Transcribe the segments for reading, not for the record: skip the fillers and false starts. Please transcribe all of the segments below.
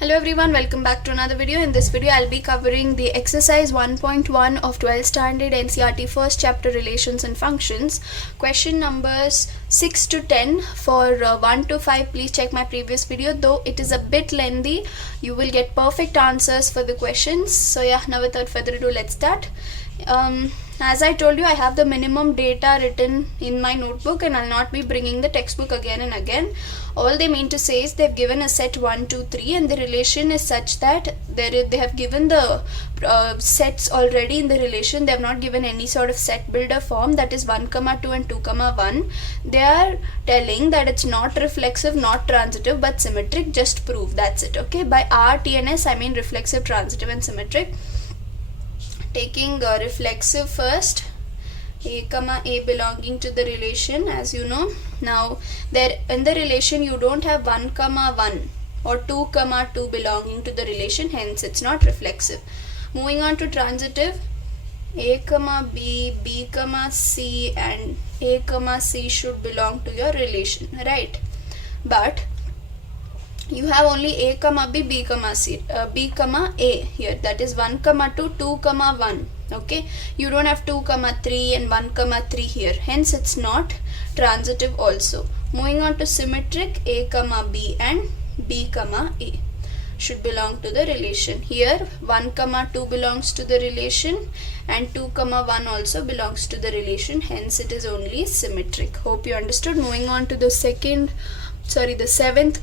Hello everyone, welcome back to another video. In this video, I'll be covering the exercise 1.1 of 12th standard NCERT first chapter relations and functions. Question numbers 6 to 10 for 1 to 5. Please check my previous video. Though it is a bit lengthy, you will get perfect answers for the questions. So yeah, now without further ado, let's start. As I told you, I have the minimum data written in my notebook and I'll not be bringing the textbook again and again. All they mean to say is they've given a set 1, 2, 3 and the relation is such that they have given the sets already in the relation. They have not given any sort of set builder form, that is 1, 2 and 2, 1. They are telling that it's not reflexive, not transitive but symmetric. Just prove, that's it. Okay, by RTNS I mean reflexive, transitive and symmetric. Taking reflexive first, a comma a belonging to the relation, as you know. Now there in the relation you don't have 1, 1 or 2, 2 belonging to the relation, hence it's not reflexive. Moving on to transitive, a comma b, b comma c and a comma c should belong to your relation, right? But you have only a comma b, b comma c, b comma a here, that is 1, 2, 2, 1. Okay, you don't have 2, 3 and 1, 3 here, hence it's not transitive also. Moving on to symmetric, a comma b and b comma a should belong to the relation. Here 1, 2 belongs to the relation and 2, 1 also belongs to the relation, hence it is only symmetric. Hope you understood. Moving on to the seventh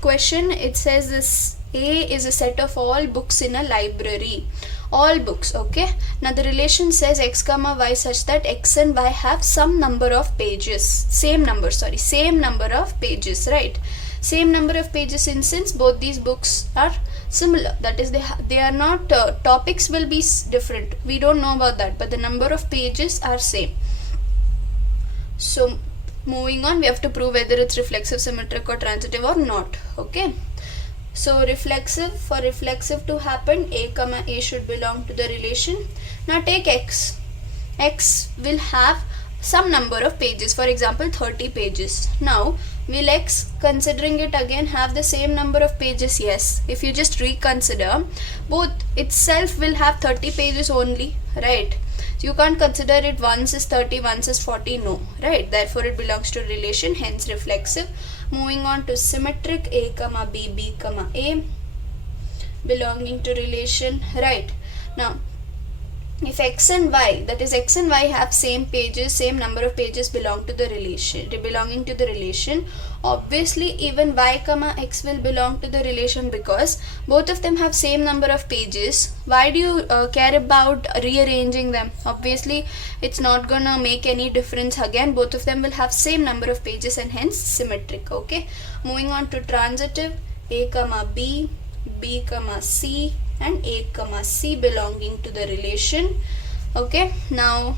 question. It says this A is a set of all books in a library. All books, okay. Now the relation says x comma y such that x and y have some number of pages. Same number of pages, right? Same number of pages in since both these books are similar. That is, they are not, topics will be different. We don't know about that, but the number of pages are same. So moving on, we have to prove whether it's reflexive, symmetric or transitive or not. Okay, so reflexive, for reflexive to happen, a comma a should belong to the relation. Now take x will have some number of pages, for example 30 pages. Now will x, considering it again, have the same number of pages? Yes. If you just reconsider, both itself will have 30 pages only, right? So you can't consider it once is 30, once is 40, no, right? Therefore it belongs to relation, hence reflexive. Moving on to symmetric, a comma b, b comma a belonging to relation, right? Now if x and y, that is x and y have same pages, same number of pages belonging to the relation, obviously even y comma x will belong to the relation because both of them have same number of pages. Why do you care about rearranging them? Obviously it's not gonna make any difference. Again, both of them will have same number of pages and hence symmetric. Okay, moving on to transitive, a comma b, b comma c and a comma c belonging to the relation. Okay, now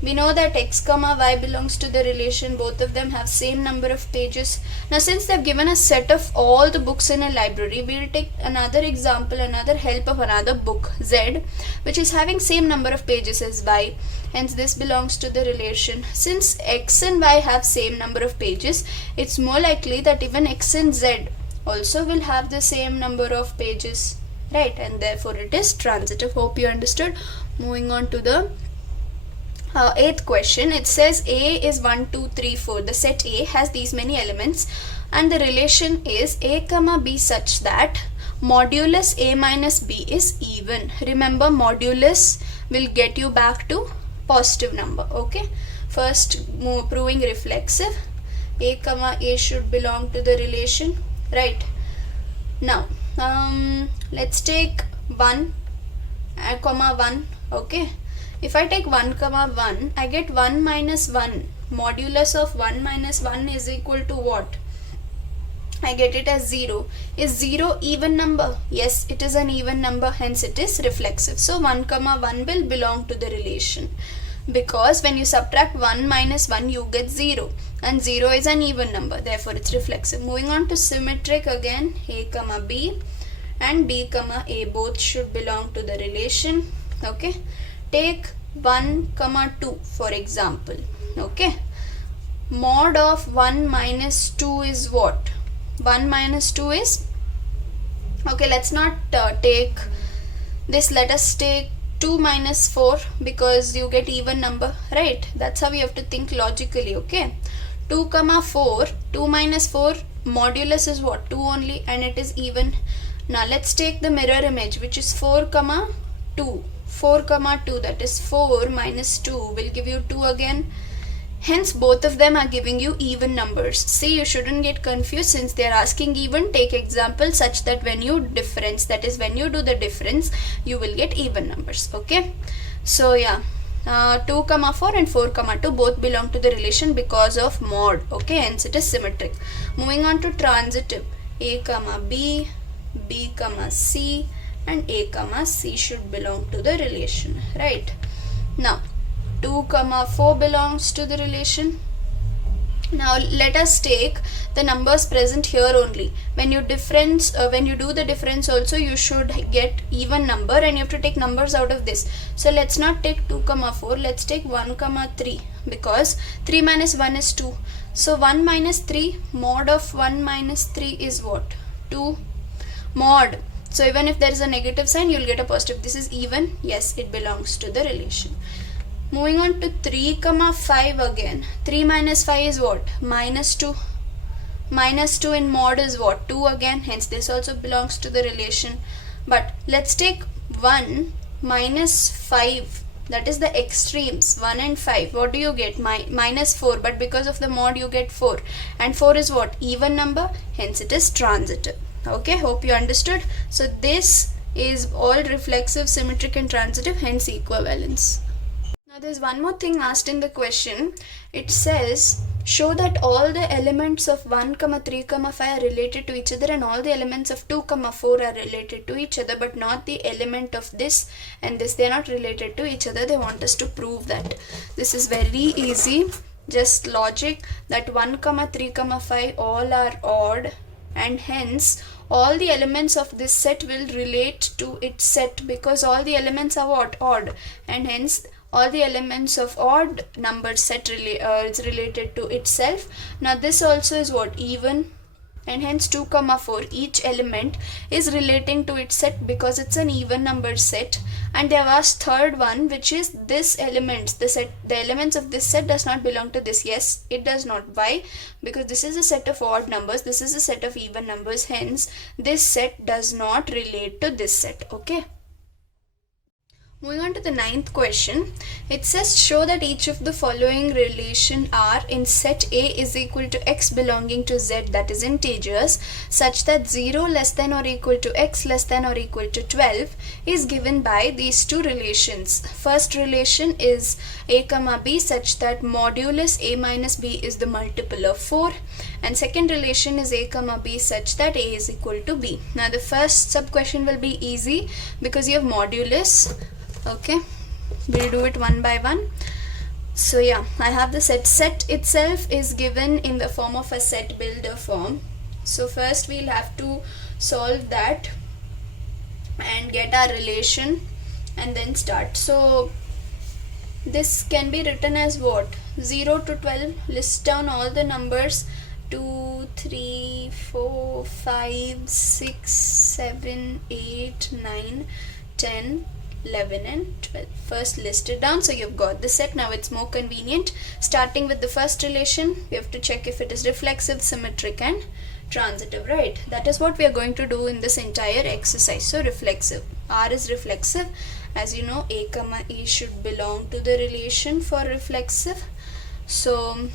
we know that x comma y belongs to the relation, both of them have same number of pages. Now since they have given a set of all the books in a library, we will take another example, another help of another book z, which is having same number of pages as y, hence this belongs to the relation. Since x and y have same number of pages, it's more likely that even x and z also will have the same number of pages, right? And therefore it is transitive. Hope you understood. Moving on to the eighth question. It says A is 1, 2, 3, 4. The set A has these many elements and the relation is a comma b such that modulus a minus b is even. Remember, modulus will get you back to positive number. Okay, first proving reflexive, a comma a should belong to the relation, right? Now let's take 1, comma 1. Okay, if I take 1, 1, I get 1 minus 1. Modulus of 1 minus 1 is equal to what? I get it as 0. Is 0 even number? Yes, it is an even number, hence it is reflexive. So 1, 1 will belong to the relation because when you subtract 1 minus 1 you get 0 and 0 is an even number, therefore it's reflexive. Moving on to symmetric, again a comma b and b comma a both should belong to the relation. Okay, take 1, 2 for example. Okay, mod of 1 minus 2 is what? 1 minus 2 is Okay, let's not take this. Let us take 2 minus 4 because you get even number, right? That's how we have to think logically. Okay, 2 comma 4, 2 minus 4 modulus is what? 2 only, and it is even. Now let's take the mirror image, which is 4 comma 2. 4 comma 2, that is 4 minus 2 will give you 2 again. Hence both of them are giving you even numbers. See, you shouldn't get confused since they are asking even. Take example such that when you difference, that is when you do the difference, you will get even numbers. Okay, so yeah, 2 comma 4 and 4 comma 2 both belong to the relation because of mod. Okay, hence it is symmetric. Moving on to transitive, a comma b, b comma c, and a comma c should belong to the relation, right? Now 2 comma 4 belongs to the relation. Now let us take the numbers present here only. When you do the difference also, you should get even number, and you have to take numbers out of this. So let's not take 2 comma 4, let's take 1 comma 3, because 3 minus 1 is 2. So 1 minus 3, mod of 1 minus 3 is what? 2 mod. So even if there is a negative sign, you will get a positive. This is even. Yes, it belongs to the relation. Moving on to 3 comma 5 again. 3 minus 5 is what? Minus 2. Minus 2 in mod is what? 2 again. Hence this also belongs to the relation. But let's take 1 minus 5. That is the extremes. 1 and 5. What do you get? Minus 4. But because of the mod you get 4. And 4 is what? Even number. Hence it is transitive. Okay, hope you understood. So this is all reflexive, symmetric and transitive, hence equivalence. Now there's one more thing asked in the question. It says show that all the elements of 1 comma 3 comma 5 are related to each other and all the elements of 2 comma 4 are related to each other, but not the element of this and this. They are not related to each other. They want us to prove that. This is very easy, just logic, that 1 comma 3 comma 5 all are odd, and hence all the elements of this set will relate to its set because all the elements are what? Odd, and hence all the elements of odd number set is related to itself. Now this also is what? Even, and hence 2 comma 4 each element is relating to its set because it's an even number set. And they have asked third one, which is this elements, the elements of this set does not belong to this. Yes, it does not. Why? Because this is a set of odd numbers, this is a set of even numbers, hence this set does not relate to this set. Okay, moving on to the 9th question. It says show that each of the following relation R in set A is equal to x belonging to z, that is integers, such that 0 less than or equal to x less than or equal to 12 is given by these two relations. First relation is a comma b such that modulus a minus b is the multiple of 4, and second relation is a comma b such that a is equal to b. Now the first sub question will be easy because you have modulus. Okay, we'll do it one by one. So yeah, I have the set itself is given in the form of a set builder form. So first we'll have to solve that and get our relation and then start. So this can be written as what? 0 to 12. List down all the numbers: 2, 3, 4, 5, 6, 7, 8, 9, 10, 11 and 12. First list it down, so you've got the set. Now it's more convenient. Starting with the first relation, we have to check if it is reflexive, symmetric and transitive, right? That is what we are going to do in this entire exercise. So reflexive, R is reflexive. As you know, a comma e should belong to the relation for reflexive. So,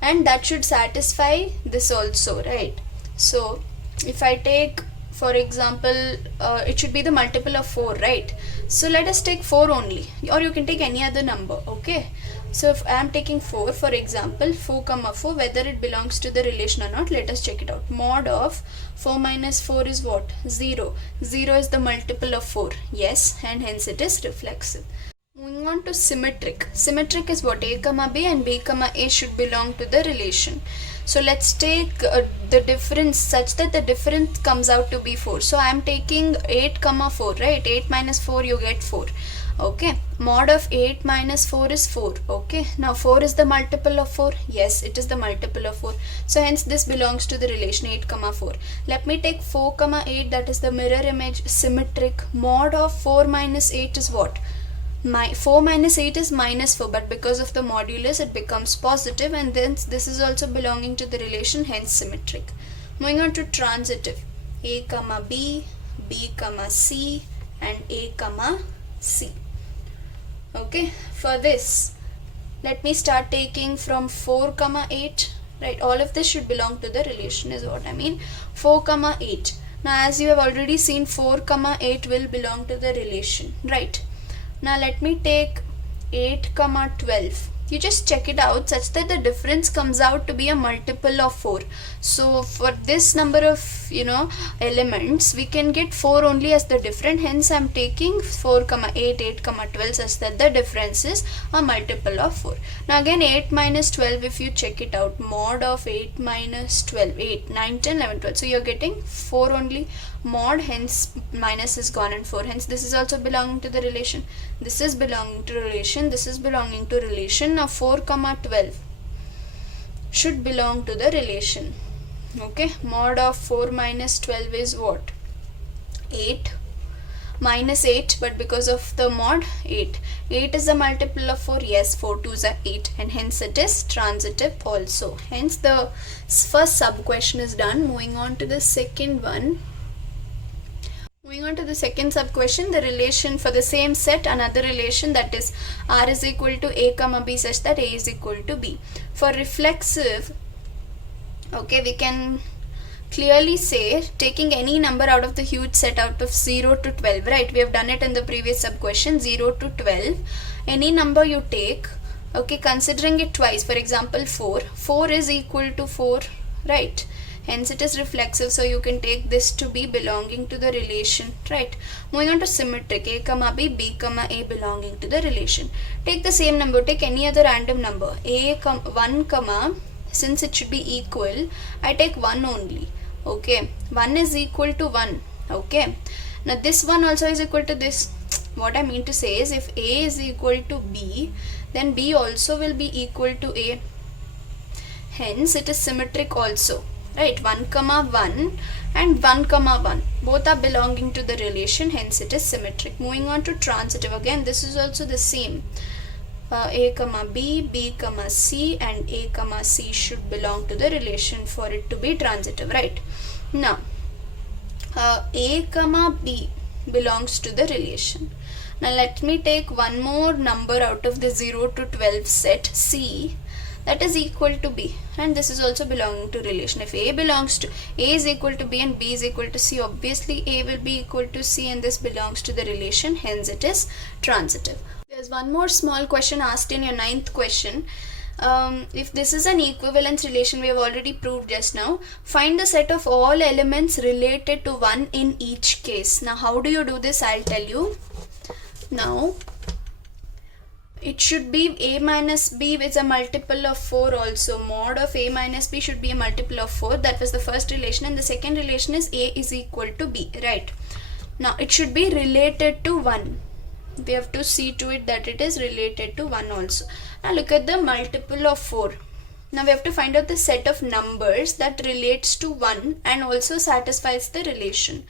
and that should satisfy this also, right? So if I take, for example, it should be the multiple of 4, right? So let us take 4 only, or you can take any other number. Okay, so if I am taking 4, for example, 4 comma 4, whether it belongs to the relation or not, let us check it out. Mod of 4 minus 4 is what? 0. 0 is the multiple of 4. Yes, and hence it is reflexive. Moving on to symmetric. Symmetric is what? A comma b and b comma a should belong to the relation. So let's take the difference such that the difference comes out to be 4. So I am taking 8 comma 4, right? 8 minus 4 you get 4. Okay, mod of 8 minus 4 is 4. Okay, now 4 is the multiple of 4. Yes, it is the multiple of 4. So hence this belongs to the relation 8 comma 4. Let me take 4 comma 8, that is the mirror image symmetric. Mod of 4 minus 8 is what? 4 minus 8 is minus 4, but because of the modulus it becomes positive, and then this is also belonging to the relation, hence symmetric. Moving on to transitive. A comma B, B comma C, and A comma C. Okay, for this let me start taking from 4 comma 8, right? All of this should belong to the relation is what I mean. 4 comma 8. Now as you have already seen, 4 comma 8 will belong to the relation, right? Now let me take 8 comma 12. You just check it out such that the difference comes out to be a multiple of 4. So for this number of elements, we can get 4 only as the different. Hence I am taking 4 comma 8, 8 comma 12 such that the difference is a multiple of 4. Now again 8 minus 12, if you check it out, mod of 8 minus 12, 8, 9, 10, 11, 12. So you are getting 4 only. Mod, hence minus is gone, and 4, hence this is also belonging to the relation. This is belonging to relation, this is belonging to relation. Now 4 comma 12 should belong to the relation. Okay, mod of 4 minus 12 is what? 8 minus 8, but because of the mod, 8. 8 is a multiple of 4. Yes, 4 2s are 8, and hence it is transitive also. Hence the first sub question is done. Moving on to the second one. Moving on to the second sub question, the relation for the same set, another relation, that is R is equal to A comma B such that A is equal to B. For reflexive, okay, we can clearly say taking any number out of the huge set out of 0 to 12, right? We have done it in the previous sub question, 0 to 12. Any number you take, okay, considering it twice, for example 4. 4 is equal to 4, right? Hence it is reflexive, so you can take this to be belonging to the relation, right? Moving on to symmetric, A comma B, B comma A belonging to the relation. Take the same number, take any other random number, 1 comma, since it should be equal, I take 1 only. Okay, 1 is equal to 1. Okay, now this one also is equal to this. What I mean to say is, if A is equal to B, then B also will be equal to A. Hence it is symmetric also. Right, 1 comma 1 and 1 comma 1 both are belonging to the relation, hence it is symmetric. Moving on to transitive, again this is also the same. A comma B, B comma C, and A comma C should belong to the relation for it to be transitive, right? Now A comma B belongs to the relation. Now let me take one more number out of the 0 to 12 set, C, that is equal to B, and this is also belonging to relation. If A is equal to B and B is equal to C, obviously A will be equal to C, and this belongs to the relation, hence it is transitive. There's one more small question asked in your 9th question. If this is an equivalence relation, we have already proved just now. Find the set of all elements related to 1 in each case. Now how do you do this? I'll tell you. Now it should be A minus B is a multiple of 4 also. Mod of A minus B should be a multiple of 4. That was the first relation, and the second relation is A is equal to B, right? Now it should be related to 1. We have to see to it that it is related to 1 also. Now look at the multiple of 4. Now we have to find out the set of numbers that relates to 1 and also satisfies the relation.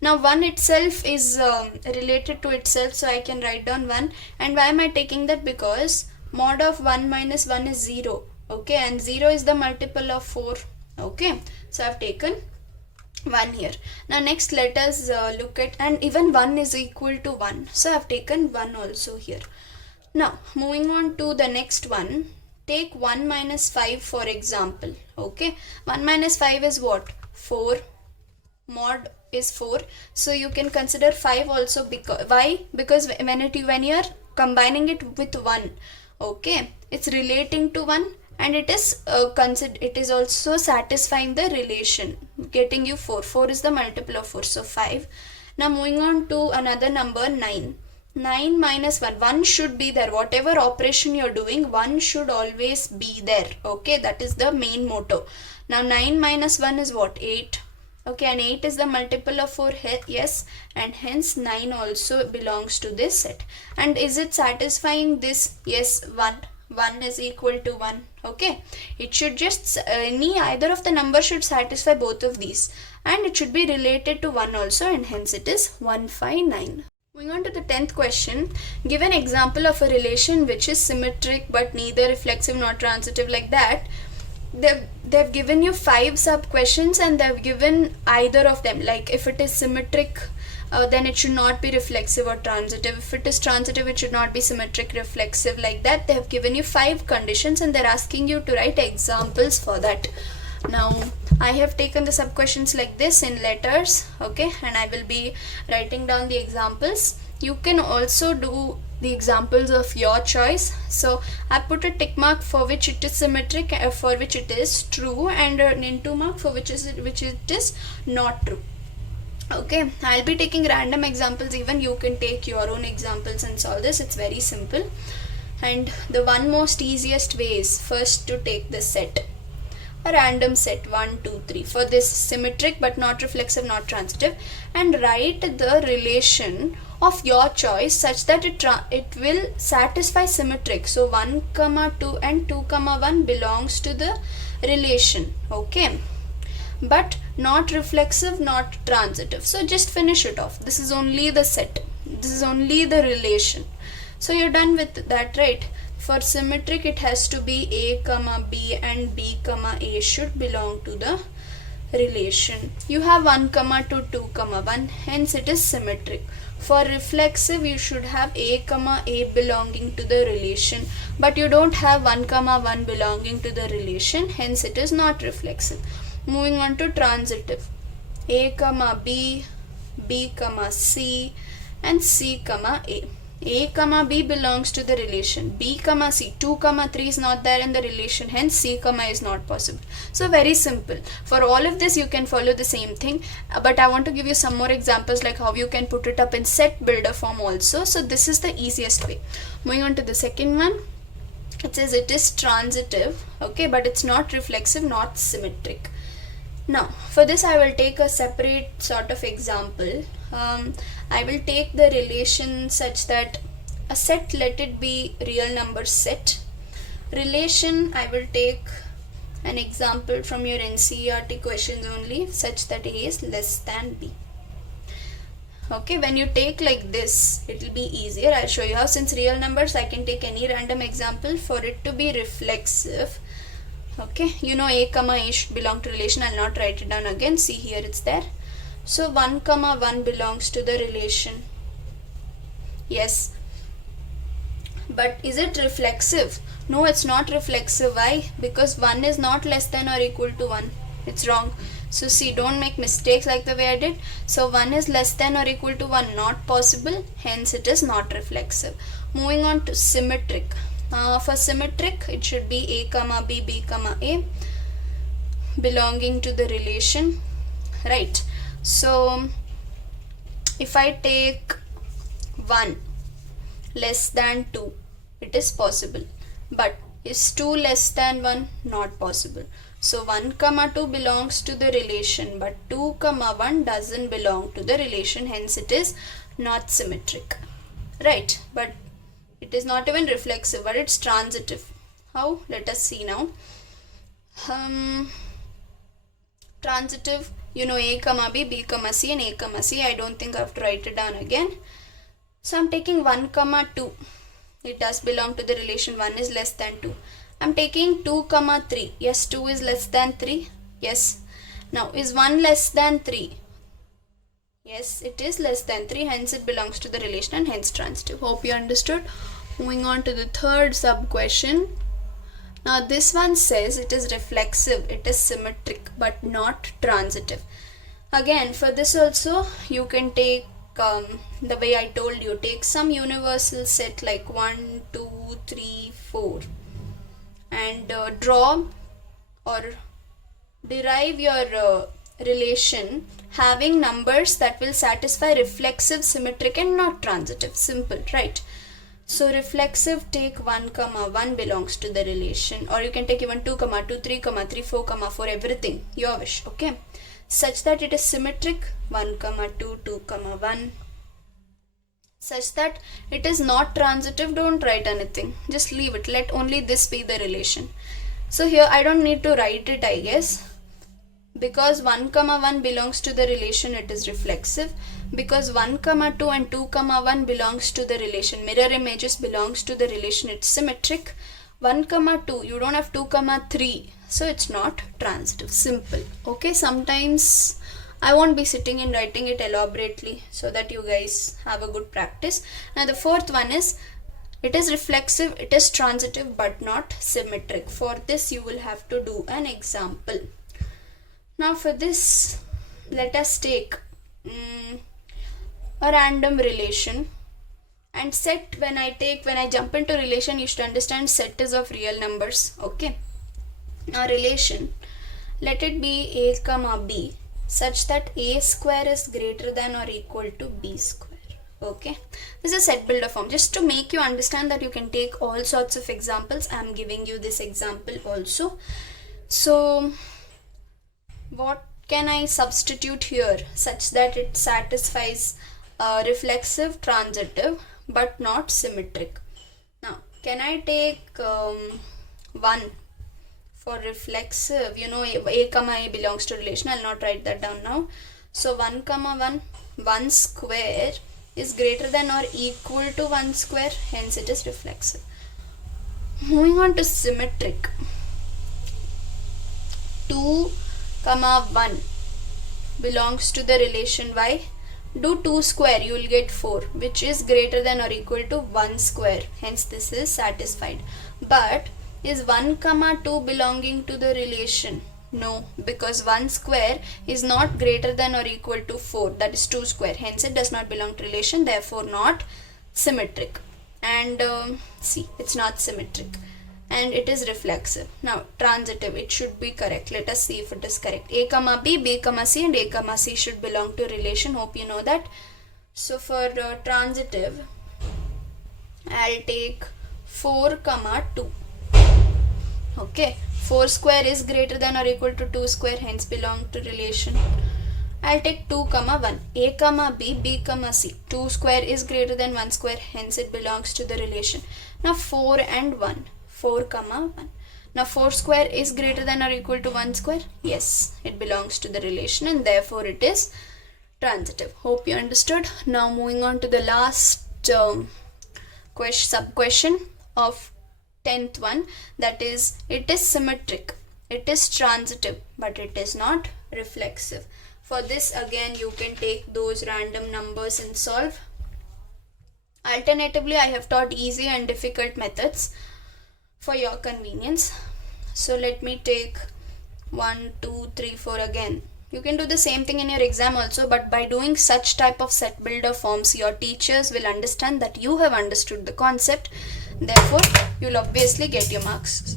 Now 1 itself is related to itself, so I can write down 1. And why am I taking that? Because mod of 1 minus 1 is 0. Okay, and 0 is the multiple of 4. Okay, so I have taken 1 here. Now next let us look at, and even 1 is equal to 1. So I have taken 1 also here. Now moving on to the next one. Take 1 minus 5 for example. Okay, 1 minus 5 is what? 4. Mod is 4, so you can consider 5 also. Because why? Because when you are combining it with 1, okay, it's relating to 1, and it is also satisfying the relation, getting you 4. 4 is the multiple of 4, so 5. Now moving on to another number, 9. 9 minus 1, 1 should be there. Whatever operation you're doing, 1 should always be there. Okay, that is the main motto. Now 9 minus 1 is what? 8. Okay, and 8 is the multiple of 4, yes, and hence 9 also belongs to this set. And is it satisfying this? Yes, 1 is equal to 1. Okay, it should just either of the number should satisfy both of these, and it should be related to 1 also, and hence it is 159. Moving on to the 10th question, give an example of a relation which is symmetric but neither reflexive nor transitive, like that. They've given you 5 sub questions and they've given either of them. Like if it is symmetric, then it should not be reflexive or transitive. If it is transitive, it should not be symmetric, reflexive, like that. They have given you 5 conditions and they're asking you to write examples for that. Now I have taken the sub questions like this in letters, okay, and I will be writing down the examples. You can also do the examples of your choice. So I put a tick mark for which it is symmetric, for which it is true, and an into mark for which it is not true. Okay, I'll be taking random examples. Even you can take your own examples and solve this. It's very simple. And the one most easiest way is first to take the set, a random set 1 2 3 for this symmetric but not reflexive, not transitive, and write the relation of your choice such that it will satisfy symmetric. So 1, 2 and 2, 1 belongs to the relation, okay, but not reflexive, not transitive. So just finish it off. This is only the set, this is only the relation. So you're done with that, right? For symmetric, it has to be A, B and B, A should belong to the relation. You have 1, 2, 2, 1, hence it is symmetric. For reflexive, you should have A, belonging to the relation, but you don't have 1, 1 belonging to the relation, hence it is not reflexive. Moving on to transitive, A, B, B, C and C, A. A, B belongs to the relation. B, C, 2, 3 is not there in the relation, hence C, is not possible. So very simple. For all of this, you can follow the same thing, but I want to give you some more examples like how you can put it up in set builder form also. So this is the easiest way. Moving on to the second one, it says it is transitive, okay, but it's not reflexive, not symmetric. Now for this I will take a separate sort of example. I will take the relation such that a set, let it be real number set. Relation, I will take an example from your NCERT questions only, such that A is less than B. Okay, when you take like this, it will be easier. I'll show you how. Since real numbers, I can take any random example for it to be reflexive. Okay, you know A, A should belong to relation. I'll not write it down again. See here, it's there. So 1, 1 belongs to the relation. Yes. But is it reflexive? No, it's not reflexive. Why? Because 1 is not less than or equal to 1. It's wrong. So see, don't make mistakes like the way I did. So 1 is less than or equal to 1. Not possible. Hence it is not reflexive. Moving on to symmetric. For symmetric, it should be A, B, B, A belonging to the relation. Right. So if I take 1 less than 2, it is possible, but is 2 less than 1? Not possible. So 1, 2 belongs to the relation, but 2, 1 doesn't belong to the relation, hence it is not symmetric, right? But it is not even reflexive, but it's transitive. How? Let us see now. Transitive, you know A, B, B, C and A, C. I don't think I have to write it down again. So I'm taking 1, 2. It does belong to the relation. 1 is less than 2. I'm taking 2, 3. Yes, 2 is less than 3. Yes. Now, is 1 less than 3? Yes, it is less than 3. Hence, it belongs to the relation and hence transitive. Hope you understood. Moving on to the third sub question. Now this one says it is reflexive, it is symmetric but not transitive. Again, for this also you can take the way I told you, take some universal set like 1, 2, 3, 4 and draw or derive your relation having numbers that will satisfy reflexive, symmetric and not transitive. Simple, right? So reflexive, take 1, 1 belongs to the relation, or you can take even 2, 2, 3, 3, 4, 4, everything, your wish, okay? such that it is symmetric 1 comma 2 2 comma 1, such that it is not transitive. Don't write anything, just leave it, let only this be the relation. So here I don't need to write it, I guess, because 1 comma 1 belongs to the relation, it is reflexive. Because 1 comma 2 and 2 comma 1 belongs to the relation, mirror images belongs to the relation, it's symmetric. 1 comma 2, you don't have 2 comma 3, so it's not transitive. Simple. Okay, sometimes I won't be sitting and writing it elaborately so that you guys have a good practice. Now the fourth one is, it is reflexive, it is transitive but not symmetric. For this you will have to do an example. Now for this, let us take a random relation and set. When I jump into relation, you should understand set is of real numbers. Okay, now relation, let it be a comma b such that a square is greater than or equal to b square. Okay, this is a set builder form. Just to make you understand that you can take all sorts of examples, I am giving you this example also. So what can I substitute here such that it satisfies reflexive, transitive but not symmetric? Now can I take 1 for reflexive? You know, a comma a belongs to relation. I'll not write that down now. So 1 comma 1, 1 square is greater than or equal to 1 square, hence it is reflexive. Moving on to symmetric, 2 comma 1 belongs to the relation y. Do 2 square, you will get 4, which is greater than or equal to 1 square, hence this is satisfied. But is 1 comma 2 belonging to the relation? No, because 1 square is not greater than or equal to 4, that is 2 square, hence it does not belong to relation, therefore not symmetric. And see, it's not symmetric and it is reflexive. Now transitive, it should be correct. Let us see if it is correct. A comma b, b comma c and a comma c should belong to relation. Hope you know that. So for transitive, I'll take 4 comma 2. Okay, 4 square is greater than or equal to 2 square, hence belong to relation. I'll take 2 comma 1, a comma b, b comma c. 2 square is greater than 1 square, hence it belongs to the relation. Now 4 and 1, 4 comma 1. Now 4 square is greater than or equal to 1 square. Yes, it belongs to the relation and therefore it is transitive. Hope you understood. Now moving on to the last sub question of 10th one, that is, it is symmetric, it is transitive but it is not reflexive. For this again you can take those random numbers and solve. Alternatively, I have taught easy and difficult methods for your convenience. So let me take 1 2 3 4 again. You can do the same thing in your exam also, but by doing such type of set builder forms, your teachers will understand that you have understood the concept, therefore you'll obviously get your marks.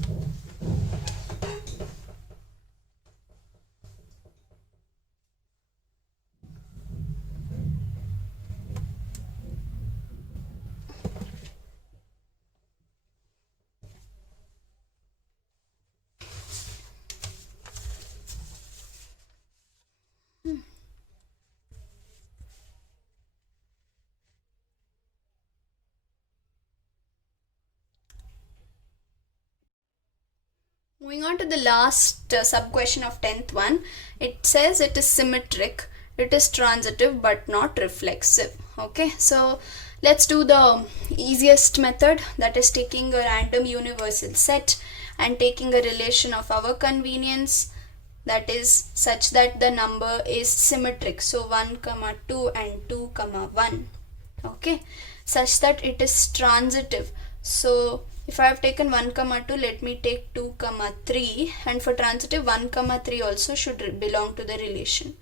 Moving on to the last sub question of 10th one, it says it is symmetric, it is transitive but not reflexive. Okay, so let's do the easiest method, that is taking a random universal set and taking a relation of our convenience, that is such that the number is symmetric. So 1 comma 2 and 2 comma 1. Okay, such that it is transitive. So if I have taken 1 comma 2, let me take 2 comma 3, and for transitive 1 comma 3 also should belong to the relation,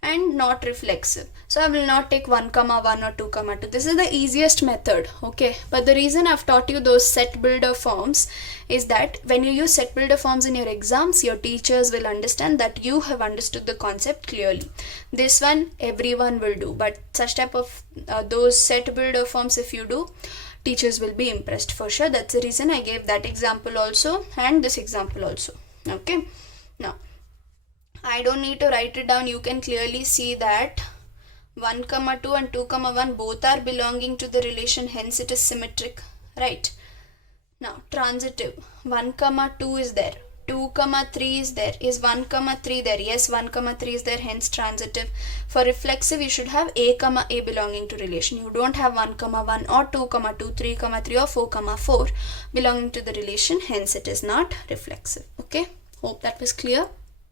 and not reflexive. So I will not take 1 comma 1 or 2 comma 2. This is the easiest method. Okay, but the reason I've taught you those set builder forms is that when you use set builder forms in your exams, your teachers will understand that you have understood the concept clearly. This one everyone will do, but such type of those set builder forms, if you do, teachers will be impressed for sure. That's the reason I gave that example also and this example also. Okay, now I don't need to write it down. You can clearly see that 1 comma 2 and 2 comma 1 both are belonging to the relation, hence it is symmetric, right? Now transitive, 1 comma 2 is there, 2 comma 3 is there. Is 1 comma 3 there? Yes, 1 comma 3 is there, hence transitive. For reflexive, you should have a comma a belonging to relation. You don't have 1 comma 1 or 2 comma 2, 3 comma 3 or 4 comma 4 belonging to the relation, hence it is not reflexive. Okay, hope that was clear.